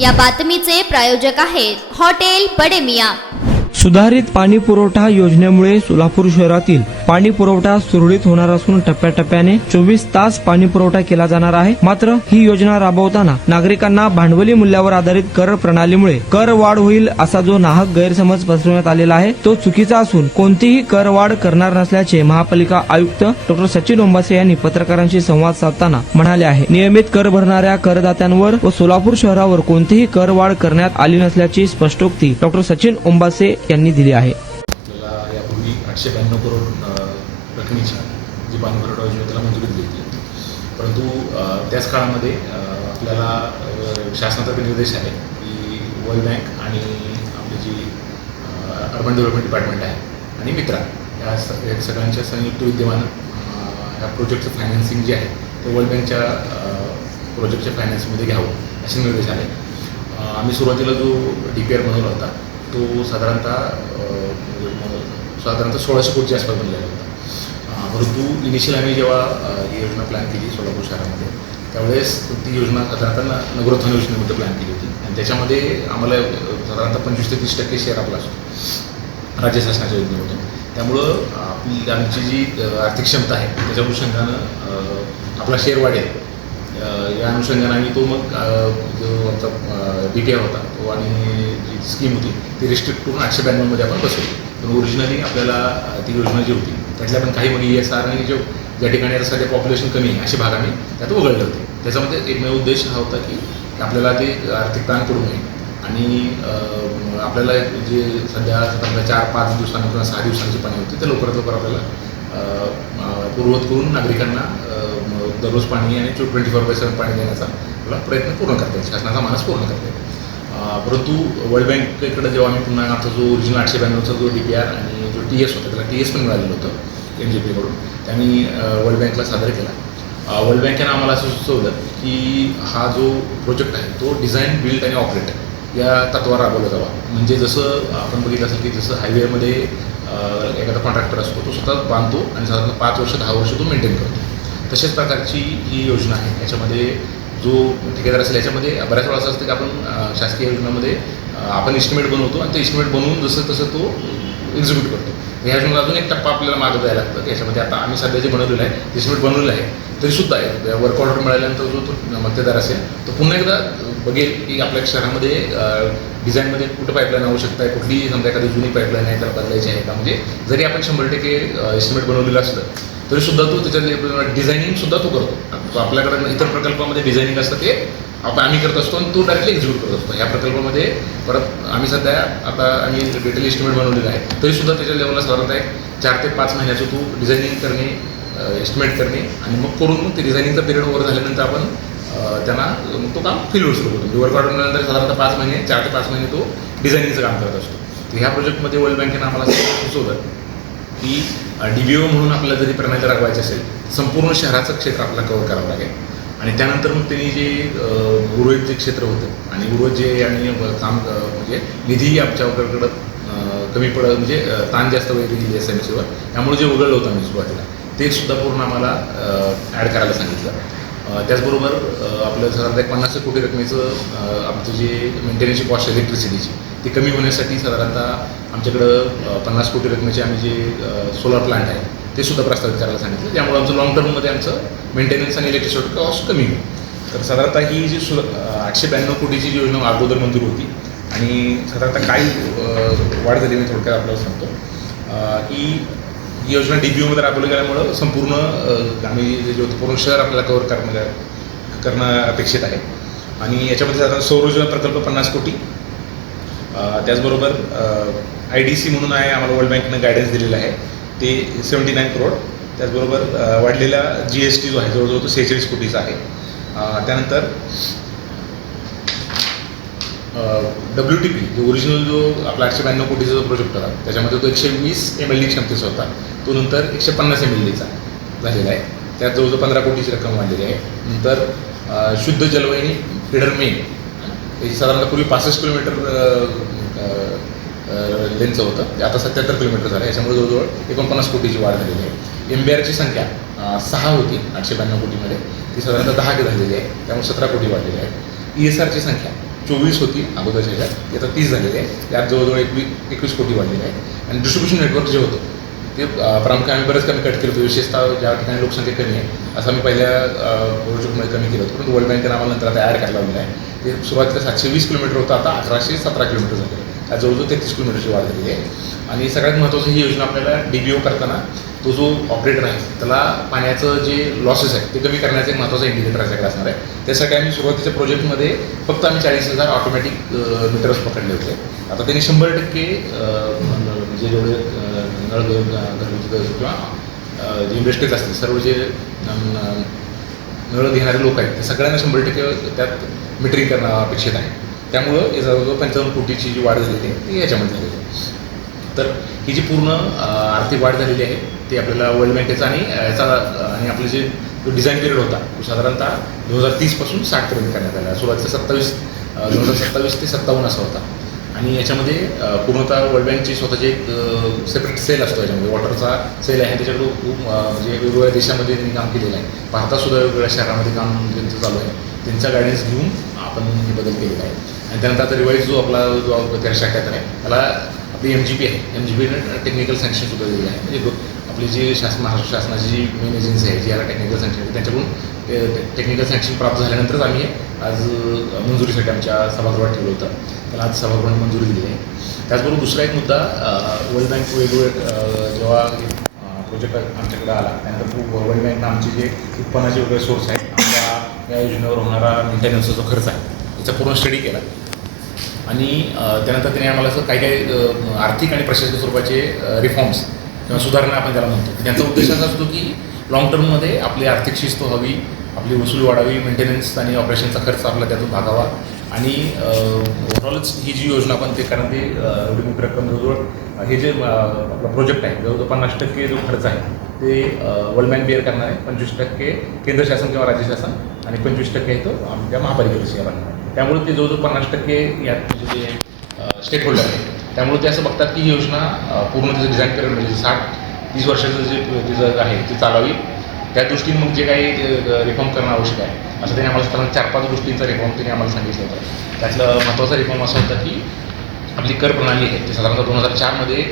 या बातमीचे प्रायोजक आहेत हॉटेल बडे मियां। सुधारित पाणी पुरवठा योजनेमुळे सोलापूर शहरातील पाणी पुरवठा सुरळीत होणार असून टप्प्याटप्प्याने 24 तास पाणी पुरवठा केला जाणार आहे। मात्र ही योजना राबवताना नागरिकांना भांडवली मूल्यावर आधारित कर प्रणालीमुळे कर वाढ होईल असा जो नाहक गैरसमज पसरवण्यात आलेला आहे तो चुकीचा असून कोणतीही कर वाढ करणार नसल्याचे महापालिका आयुक्त डॉ. सचिन ओंबासे यांनी पत्रकारांशी संवाद साधताना म्हणाले आहे। नियमित कर भरणाऱ्या करदात्यांवर व सोलापूर शहरावर कोणतीही कर वाढ करण्यात आली नसल्याची स्पष्टोक्ती डॉ. सचिन ओंबासे यांनी दिली आहे। आपल्याला यापूर्वी 892 करोड रकमेची जी पाणी पुरवठा योजनेला मंजुरी दिली होती, परंतु त्याच काळामध्ये आपल्याला शासनातर्फे निर्देश आहे की वर्ल्ड बँक आणि आपली जी अर्बन डेव्हलपमेंट डिपार्टमेंट आहे आणि मित्रा या सगळ्यांच्या संयुक्त विद्यमानं ह्या प्रोजेक्टचं फायनान्सिंग जे आहे ते वर्ल्ड बँकच्या प्रोजेक्टच्या फायनान्समध्ये घ्यावं असे निर्देश आले। आम्ही सुरुवातीला जो DPR बनवला होता तो साधारणतः 1600 कोटीच्या आसपास बनलेला होता, परंतु इनिशियल आम्ही जेव्हा ही योजना प्लॅन केली सोलापूर शहरामध्ये त्यावेळेस ती योजना साधारणतः नगरोत्थान योजनेमध्ये प्लॅन केली होती आणि त्याच्यामध्ये आम्हाला साधारणतः 25 ते 30% शेअर आपला असतो राज्य शासनाच्या योजनेमधून। त्यामुळं आमची जी आर्थिक क्षमता आहे त्याच्या अनुषंगानं आपला शेअर वाढेल या अनुषंगाने आम्ही तो मग जो आमचा DPR होता तो आणि जी स्कीम होती ती रिस्ट्रिक्ट करून 892 मध्ये आपण बसवली। पण ओरिजिनली आपल्याला ती योजना जी होती त्यातल्या पण काही म्हणजे ESR आणि ज्या ठिकाणी आता सध्या पॉप्युलेशन कमी आहे असे भाग आम्ही त्यात वगळले होते। त्याच्यामध्ये एकमेव उद्देश हा होता की आपल्याला ते आर्थिक ताण पडू नये आणि आपल्याला जे सध्या 4-5 दिवसांनी किंवा 6 दिवसांची पाणी होती ते लवकरात लवकर आपल्याला पूर्ववत करून नागरिकांना दररोज पाणी आणि 24/7 पाणी देण्याचा आपला प्रयत्न पूर्ण करता येईल, शासनाचा मानस पूर्ण करता येईल। परंतु वर्ल्ड बँकेकडे जेव्हा आम्ही पुन्हा आमचा जो ओरिजिनल 892चा जो DPR आणि जो TS होता त्याला TS पण मिळालेलं होतं NGPकडून, त्यांनी वर्ल्ड बँकला सादर केला। वर्ल्ड बँकेनं आम्हाला असं सुचवलं की हा जो प्रोजेक्ट आहे तो डिझाईन, बिल्ड आणि ऑपरेट या तत्वावर राबवला जावा। म्हणजे जसं आपण बघितलं असेल की जसं हायवेमध्ये एखादा कॉन्ट्रॅक्टर असतो तो स्वतः बांधतो आणि साधारण 5 वर्ष 10 वर्ष तो मेंटेन करतो, तशाच प्रकारची ही योजना आहे। याच्यामध्ये जो ठेकेदार असेल याच्यामध्ये बऱ्याच वेळा असं असतं की आपण शासकीय योजनामध्ये आपण इस्टिमेट बनवतो आणि ते इस्टिमेट बनवून जसं तसं तो एक्झिक्यूट करतो। ह्या योजनेला अजून एक टप्पा आपल्याला मागं जायला लागतं। याच्यामध्ये आता आम्ही सध्या जे बनवलेलं आहे इस्टिमेट बनवलेलं आहे तरीसुद्धा वर्क ऑर्डर मिळाल्यानंतर जो तो मक्तेदार असेल तो पुन्हा एकदा बघेल की आपल्या शहरामध्ये डिझाईनमध्ये कुठं पाईपलाईन आवश्यकता आहे, कुठली समजा एखादी जुनी पाईपलाईन आहे त्याला बदलायची आहे का। म्हणजे जरी आपण 100% इस्टिमेट बनवलेलं असलं तरीसुद्धा तो त्याच्यात डिझायनिंग तो करतो। आपल्याकडे इतर प्रकल्पामध्ये डिझायनिंग असतं ते आम्ही करत असतो आणि तो डायरेक्टली एक्झिक्यूट करत असतो। ह्या प्रकल्पामध्ये परत आम्ही सध्या आता आम्ही डिटेल इस्टिमेट बनवलेलं आहे तरीसुद्धा त्याच्या लेवलला साधारणतः 4 ते 5 महिन्याचं तो डिझायनिंग करणे, एस्टिमेट करणे आणि मग करून मग ते डिझायनिंगचा पिरियड ओव्हर झाल्यानंतर आपण त्यांना मग तो काम फिलवर सुरू करतो। वर्क ऑर्डर मिळाल्यानंतर साधारणतः 5 महिने 4 ते 5 महिने तो डिझायनिंगचं काम करत असतो। तर ह्या प्रोजेक्टमध्ये वर्ल्ड बँकेनं आम्हाला सुचवलं की DBO म्हणून आपल्याला जरी प्रणाली राबवायची असेल संपूर्ण शहराचं क्षेत्र आपल्याला कव्हर करावं लागेल आणि त्यानंतर मग त्यांनी जे उर्वरित जे क्षेत्र होतं आणि उर्वरित जे आणि काम म्हणजे निधीही आमच्याकडं कमी म्हणजे ताण जास्त वगैरे दिली SMSवर, त्यामुळे जे वगळलं होतं आम्ही सुरुवातीला ते सुद्धा पूर्ण आम्हाला ॲड करायला सांगितलं। त्याचबरोबर आपलं साधारणतः 50 कोटी रकमेचं आमचं जे मेंटेनन्सची कॉस्ट इलेक्ट्रिसिटीची ती कमी होण्यासाठी साधारणतः आमच्याकडं 50 कोटी रकमेचे आम्ही जे सोलार प्लांट आहे ते सुद्धा प्रस्तावित करायला सांगितलं, त्यामुळे आमचं लॉंग टर्ममध्ये आमचं मेंटेनन्स आणि इलेक्ट्रिसिटी कॉस्ट कमी होईल। तर साधारणतः ही जी 892 कोटीची जी योजना अगोदर मंजूर होती आणि साधारणतः काही वाढ झाली मी थोडक्यात आपल्याला सांगतो की ही योजना DBOमध्ये राबवली गेल्यामुळं संपूर्ण आम्ही जे पूर्ण शहर आपल्याला कव्हर करणं अपेक्षित आहे आणि याच्यामध्ये साधारण सौर ऊर्जा प्रकल्प 50 कोटी, त्याचबरोबर IDC म्हणून आहे आम्हाला वर्ल्ड बँकेनं गायडन्स दिलेलं आहे ते 79 करोड, त्याचबरोबर वाढलेला GST जो आहे जवळजवळ तो 46 कोटीचा आहे। त्यानंतर WTP जो ओरिजिनल जो आपला 892 कोटीचा जो प्रोजेक्ट होता त्याच्यामध्ये तो 120 MLD क्षमतेचा होता, तो नंतर 150 MLDचा झालेला आहे। त्यात जवळजवळ 15 कोटीची रक्कम वाढलेली आहे। नंतर शुद्ध जलवाहिनी फिडर मेन हे साधारणतः पूर्वी 65 किलोमीटर लेनचं होतं ते आता 77 किलोमीटर झालं, याच्यामुळे जवळजवळ 49 कोटीची वाढ झालेली आहे। MBRची संख्या 6 होती 892 कोटीमध्ये, ती साधारणतः 10 झालेली आहे, त्यामुळे 17 कोटी वाढलेली आहे। ESRची संख्या 24 होती अगोदरच्या ह्याच्यात, आता 30 झालेली आहे. यात जवळजवळ 21 कोटी वाढलेले आहे. आणि डिस्ट्रिब्युशन नेटवर्क जे होतं ते प्रामुख्याने आम्ही बरंच कमी कट केलं होतं, विशेषतः ज्या ठिकाणी लोकसंख्या कमी आहे असं आम्ही पहिल्या प्रोजेक्टमध्ये कमी केलं होतं. परंतु वर्ल्ड बँकेनं आम्हाला नंतर आता ॲड करायला लावलेलं आहे. ते सुरुवातीला 720 किलोमीटर होतं, आता 1117 किलोमीटर झाले. त्यात जवळजवळ 33 किलोमीटरची वाढ झालेली आहे. आणि सगळ्यात महत्त्वाचं ही योजना आपल्याला DBO करताना तो जो ऑपरेटर आहे त्याला पाण्याचं जे लॉसेस आहे ते कमी करण्याचं एक महत्त्वाचा इंडिकेटर आहे असणार आहे. त्यासाठी आम्ही सुरुवातीच्या प्रोजेक्टमध्ये फक्त आम्ही 40,000 ऑटोमॅटिक मीटर्स पकडले होते. आता त्यांनी 100% म्हणजे जेवढे नळ घरगुती किंवा जे इंडस्ट्रीज असतील सर्व जे नळ घेणारे लोक आहेत ते सगळ्यांना 100% त्यात मीटरिंग करणं अपेक्षित आहे. त्यामुळं हे जवळजवळ 55 कोटीची जी वाढ झालेली आहे ती याच्यामध्ये झालेली आहे. तर ही जी पूर्ण आर्थिक वाढ झालेली आहे ती आपल्याला वर्ल्ड बँकेचा आणि याचा आणि आपले जे जो डिझाईन पिरियड होता तो साधारणतः 2030 60पर्यंत करण्यात आला. सुरुवातीला 2027 ते 57 असा होता. आणि याच्यामध्ये पूर्णतः वर्ल्ड बँकची स्वतःची एक सेपरेट सेल असतो. याच्यामध्ये वॉटरचा सेल आहे, त्याच्याकडे खूप म्हणजे वेगवेगळ्या देशामध्ये त्यांनी काम केलेलं आहे. भारतातसुद्धा वेगवेगळ्या शहरामध्ये काम ज्यांचं चालू आहे त्यांचा गायडन्स घेऊन आपण हे बदल केलेला आहे. आणि त्यानंतर आता रिवाईज जो आपला जो 1378 आहे त्याला आपली MGP आहे, MGPने टेक्निकल सँक्शनसुद्धा दिलेलं आहे. म्हणजे आपली जी महाराष्ट्र शासनाची जी मेन एजन्सी आहे जी याला टेक्निकल सँक्शन आहे त्यांच्याकडून टेक्निकल सँक्शन प्राप्त झाल्यानंतरच आम्ही आज मंजुरीसाठी आमच्या सभागृहात ठेवलं होतं. त्याला आज सभागृहाने मंजुरी दिली आहे. त्याचबरोबर दुसरा एक मुद्दा, वर्ल्ड बँक वेगवेगळे जेव्हा प्रोजेक्ट आमच्याकडे आला त्यानंतर वर्ल्ड बँकनं आमचे जे उत्पन्नाचे वेगळे सोर्स आहेत, आमच्या या योजनेवर होणारा मेंटेनन्सचा जो खर्च आहे याचा पूर्ण स्टडी केला. आणि त्यानंतर त्याने आम्हाला असं काही काही आर्थिक आणि प्रशासकीय स्वरूपाचे रिफॉर्म्स किंवा सुधारणा आपण त्याला म्हणतो. त्यांचा उद्देश असा असतो की लाँग टर्ममध्ये आपली आर्थिक शिस्त व्हावी, आपली वसूल वाढावी, मेंटेनन्स आणि ऑपरेशनचा खर्च आपला त्यातून भागावा. आणि ओव्हरऑलच ही जी योजना आपण ते कारण ते एवढी मोठी रक्कम जवळजवळ हे जे आपला प्रोजेक्ट आहे जवळजवळ 50% जो खर्च आहे ते वर्ल्ड बँक बेअर करणार आहे. 25% केंद्र शासन किंवा राज्य शासन आणि 25% आहे तो आमच्या महापालिकेचं शेअर आहे. त्यामुळे ते जवळजवळ 50% यात म्हणजे जे स्टेक होल्डर आहे त्यामुळे ते असं बघतात की ही योजना पूर्ण तिचं डिझाईन करणं म्हणजे 60-30 वर्षाचं जे तिचं आहे ते चालावी. त्या दृष्टीने मग जे काही रिफॉर्म करणं आवश्यक आहे असं त्यांनी आम्हाला साधारण 4-5 गोष्टींचा रिफॉर्म त्यांनी आम्हाला सांगितलं होतं. त्यातलं महत्त्वाचा रिफॉर्म असा होता की आपली कर प्रणाली आहे ती साधारणतः 2004मध्ये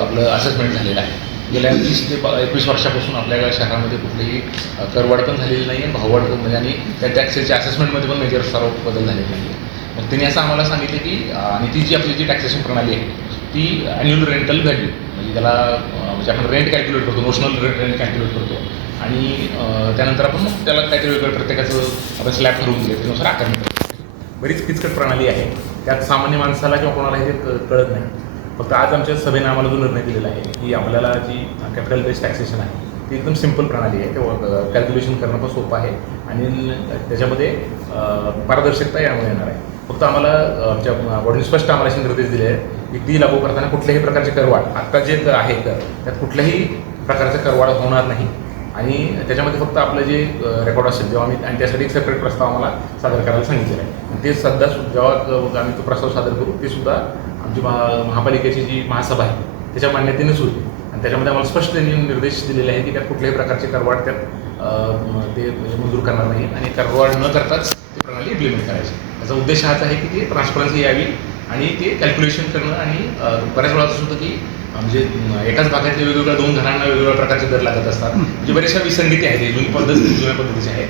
आपलं असेसमेंट झालेलं आहे. गेल्या 30 ते 21 वर्षापासून आपल्या शहरामध्ये कुठलीही करवाढ पण झालेली नाही आहे, भाववाढ पण म्हणजे आणि त्या टॅक्सेसच्या असेसमेंटमध्ये पण मेजर सर्व बदल झालेले नाही आहे. मग त्यांनी असं आम्हाला सांगितलं की आणि ती जी आपली जी टॅक्सेशन प्रणाली आहे ती ॲन्युअल रेंटल व्हॅल्यू म्हणजे त्याला म्हणजे आपण रेंट कॅल्क्युलेट करतो, नोशनल रेंट कॅल्क्युलेट करतो आणि त्यानंतर आपण मग त्याला काहीतरी वेगळं प्रत्येकाचं आपण स्लॅब ठरवून दिले त्यानुसार आकारणी करतो. बरीच किचकट प्रणाली आहे, त्यात सामान्य माणसाला किंवा कोणालाही ते कळत नाही. फक्त आज आमच्या सभेने आम्हाला जो निर्णय दिलेला आहे की आपल्याला जी कॅपिटल बेस्ड टॅक्सेशन आहे ती एकदम सिम्पल प्रणाली आहे, ते कॅल्क्युलेशन करणं पण सोपं आहे आणि त्याच्यामध्ये पारदर्शकता यामुळे येणार आहे. फक्त आम्हाला आमच्या बॉडीने स्पष्ट आम्हाला असे निर्देश दिले आहेत की ती लागू करताना कुठल्याही प्रकारचे करवाढ आत्ता जे आहे कर त्यात कुठल्याही प्रकारचा करवाढ होणार नाही. आणि त्याच्यामध्ये फक्त आपलं जे रेकॉर्ड असेल जेव्हा आम्ही आणि त्यासाठी एक सेपरेट प्रस्ताव आम्हाला सादर करायला सांगितलेला आहे. ते सध्या जेव्हा आम्ही तो प्रस्ताव सादर करू ते सुद्धा आमची महापालिकेची जी महासभा आहे त्याच्या मान्यतेनेच होईल. आणि त्याच्यामध्ये आम्हाला स्पष्ट निर्देश दिलेले आहे की त्यात कुठल्याही प्रकारचे करवाढ त्यात ते मंजूर करणार नाही आणि करवाढ न करताच ती प्रणाली इम्प्लिमेंट करायची. त्याचा उद्देश हाच आहे की ती ट्रान्सपरन्सी यावी आणि ते कॅल्क्युलेशन करणं. आणि बऱ्याच वेळा असं होतं की म्हणजे एकाच भागातले वेगवेगळ्या 2 घरांना वेगवेगळ्या प्रकारचे दर लागत असतात. म्हणजे बऱ्याचशा विसंगती आहेत, जुनी पद्धत जुन्या पद्धतीची आहे.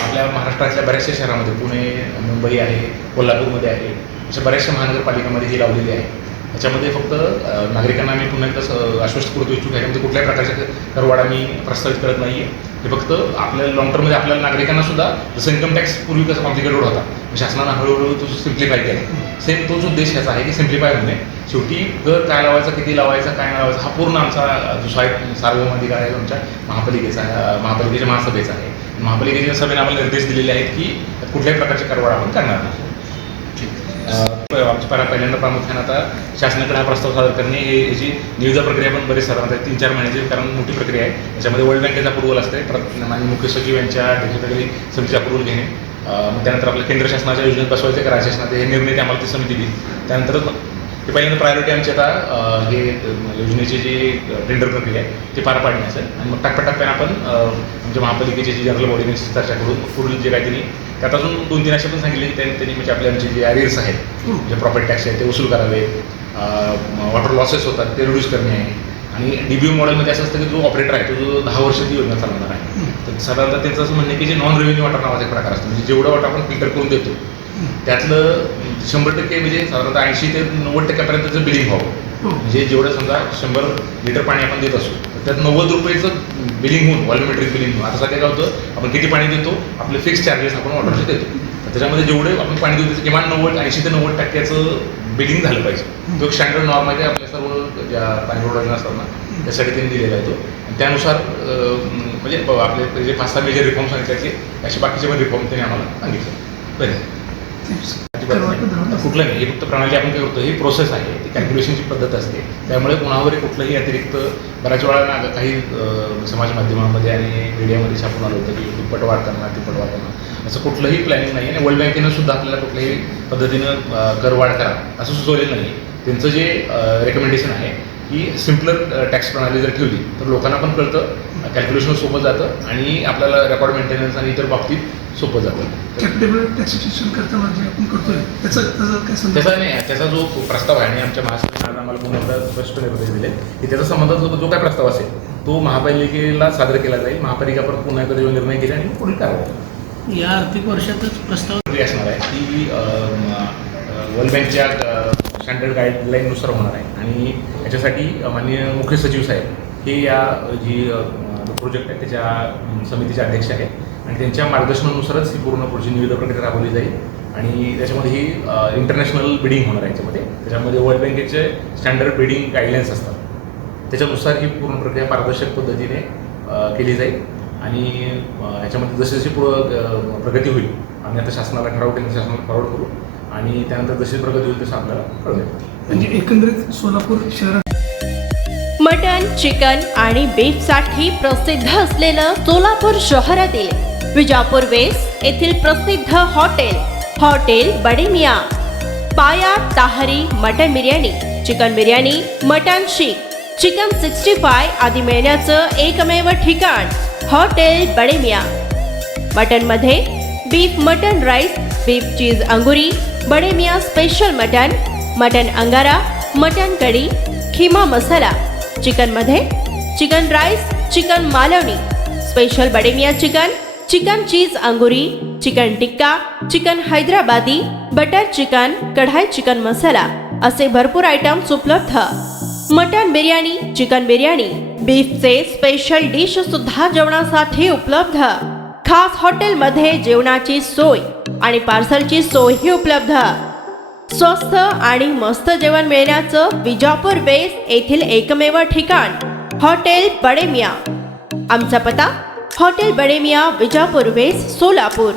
आपल्या महाराष्ट्रातल्या बऱ्याचशा शहरामध्ये पुणे, मुंबई आहे, कोल्हापूरमध्ये आहे, अशा बऱ्याचशा महानगरपालिकांमध्ये ही लावलेली आहे. त्याच्यामध्ये फक्त नागरिकांना आम्ही पुन्हा एकदा आश्वस्त करू इच्छुक आहे म्हणजे कुठल्याही प्रकारचे करवाढ आम्ही प्रस्तावित करत नाही आहे. हे फक्त आपल्याला लॉंग टर्ममध्ये आपल्याला नागरिकांना सुद्धा जसं इन्कम टॅक्स पूर्वी कसं कॉम्प्लिकेटेड होता शासनानं हळूहळू तो सिम्प्लिफाय केला. सेम तोच उद्देश ह्याचा आहे की सिम्प्लिफाय होणे. शेवटी कर काय लावायचा, किती लावायचा, काय नाही लावायचा हा पूर्ण आमचा जो सार्वभौम अधिकार आहे आमच्या महापालिकेच्या महासभेचा आहे. महापालिकेच्या सभेने आम्हाला निर्देश दिलेले आहेत की कुठल्याही प्रकारचे करवाढ आपण करणार नाही. आमच्या पहिल्यांदा प्रामुख्याने आता शासनाकडे हा प्रस्ताव सादर करणे याची निविदा प्रक्रिया पण बरेच साधारणतः 3-4 महिन्याची कारण मोठी प्रक्रिया आहे. त्याच्यामध्ये वर्ल्ड बँकेचा अप्रुव्हल असते, माननीय मुख्य सचिव यांच्या देखरेखीखाली समितीचा अप्रुव्हल घेणे, त्यानंतर आपल्या केंद्र शासनाच्या योजनेत बसवायचे का राज्य शासनात हे निर्णय आम्हाला ती समिती दिली. त्यानंतर ते पहिल्यांदा प्रायोरिटी आमची आता हे योजनेचे जे टेंडर प्रक्रिया आहे ते पार पाडणे असेल आणि मग टप्प्याटप्प्याने आपण आमच्या महापालिकेचे जे जनरल बॉडीने चर्चा करून पुढील जे काही त्यांनी त्यात अजून 2-3 असे पण सांगितले की त्यांनी म्हणजे आपले आमचे जे अरियर्स आहेत जे प्रॉपर्टी टॅक्स आहे ते वसूल करावे, वॉटर लॉसेस होतात ते रिड्यूस करणे आहे आणि DBO मॉडेलमध्ये असं असतं की जो ऑपरेटर आहे तो जो 10 वर्ष ती योजना चालवणार आहे. तर साधारणतः त्यांचं असं म्हणणं आहे की जे नॉन रेव्हेन्यू वॉटर नावाचा एक प्रकार असतो म्हणजे जेवढं वॉटर आपण फिल्टर करून देतो त्यातलं 100% म्हणजे साधारणतः 80 ते 90% बिलिंग व्हावं. म्हणजे जेवढं समजा 100 लिटर पाणी आपण देत असू तर त्यात 90 रुपयेचं बिलिंग होऊन व्हॉल्युमेट्रिक बिलिंग होऊन आता सध्या काय होतं आपण किती पाणी देतो आपले फिक्स चार्जेस आपण वॉटरचे देतो तर त्याच्यामध्ये जेवढे आपण पाणी देतो त्याचं किमान 80 ते 90% बिलिंग झालं पाहिजे. तो एक स्टँडर्ड नॉर्म आहे आपल्या सर्व ज्या पाणी पुरवठा असतात ना त्यासाठी त्यांनी दिलेला आहे तो आणि त्यानुसार म्हणजे आपले जे 5-6 मेजर रिफॉर्म सांगितले असे बाकीचे पण रिफॉर्म त्यांनी आम्हाला सांगितलं. बरं कुठलं नाही, हे फक्त प्रणाली आपण काय करतो ही प्रोसेस आहे, ती कॅल्क्युलेशनची पद्धत असते त्यामुळे कोणावर कुठलंही अतिरिक्त बऱ्याच वेळा ना काही समाज माध्यमांमध्ये आणि मीडियामध्ये छापून आलं होतं की दुप्पट वाढ करणार तिप्पट वाढ करणार असं कुठलंही प्लॅनिंग नाही आणि वर्ल्ड बँकेनं सुद्धा आपल्याला कुठल्याही पद्धतीनं करवाढ करा असं सुचवलेलं नाही. त्यांचं जे रेकमेंडेशन आहे की सिम्पलर टॅक्स प्रणाली जर ठेवली तर लोकांना पण कळतं, कॅल्क्युलेशन सोपं जातं आणि आपल्याला रेकॉर्ड मेंटेनन्स आणि इतर बाबतीत सोपं जातं. कॅपिटेबल टॅक्सेशन करताना जे आपण करतोय त्याचा नाही त्याचा जो प्रस्ताव आहे आणि आमच्या महासंघाने आम्हाला पुन्हा स्पष्ट निर्देश दिले की त्याचा संबंधात जो काय प्रस्ताव असेल तो महापालिकेला सादर केला जाईल. महापालिका परत पुन्हा एकदा निर्णय घेईल आणि पुढील कारवाई या आर्थिक वर्षातच प्रस्ताव असणार आहे की वर्ल्ड बँकच्या स्टँडर्ड गाईडलाईननुसार होणार आहे आणि याच्यासाठी माननीय मुख्य सचिव साहेब हे या जी प्रोजेक्ट आहे त्याच्या समितीचे अध्यक्ष आहेत आणि त्यांच्या मार्गदर्शनानुसारच ही पूर्ण पुढची निविदा प्रक्रिया राबवली जाईल आणि त्याच्यामध्ये ही इंटरनॅशनल बिडिंग होणार आहे. त्याच्यामध्ये वर्ल्ड बँकेचे स्टँडर्ड बिडिंग गाईडलाईन्स असतात त्याच्यानुसार ही पूर्ण प्रक्रिया पारदर्शक पद्धतीने केली जाईल आणि ह्याच्यामध्ये जशी पुढं प्रगती होईल आम्ही आता शासनाला ठराव केलं शासनाला फॉरवर्ड करू आणि त्यानंतर जशी प्रगती होईल तसं आपल्याला कळेल. म्हणजे एकंदरीत सोलापूर शहरात मटन, चिकन आणि बीफसाठी प्रसिद्ध असलेलं सोलापूर शहरातील विजापूर वेस्ट येथील प्रसिद्ध हॉटेल बडे मियाँ. पाया ताहरी mutton biryani, chicken biryani, mutton शीख, चिकन 65 आदी मिळण्याचं एकमेव ठिकाण हॉटेल बडे मियाँ. मटनमध्ये beef mutton rice, beef cheese अंगुरी, Bade Miyan special mutton, mutton अंगारा, मटन कढी, खिमा मसाला. चिकनमध्ये chicken rice, chicken Malvani, special Bade Miyan chicken, chicken cheese अंगुरी, chicken tikka, chicken Hyderabadi, butter chicken, kadai chicken masala असे भरपूर आयटम्स उपलब्ध. मटन बिर्याणी, चिकन बिर्याणी, बीफचे स्पेशल डिश सुद्धा जेवणासाठी उपलब्ध. खास हॉटेलमध्ये जेवणाची सोय आणि पार्सलची सोयही उपलब्ध. स्वस्त आणि मस्त जेवण मिळण्याचं विजापूर वेस्ट येथील एकमेव ठिकाण हॉटेल बडे मियाँ. आमचा पत्ता हॉटेल बडे मियाँ, विजापूर वेस्ट, सोलापूर.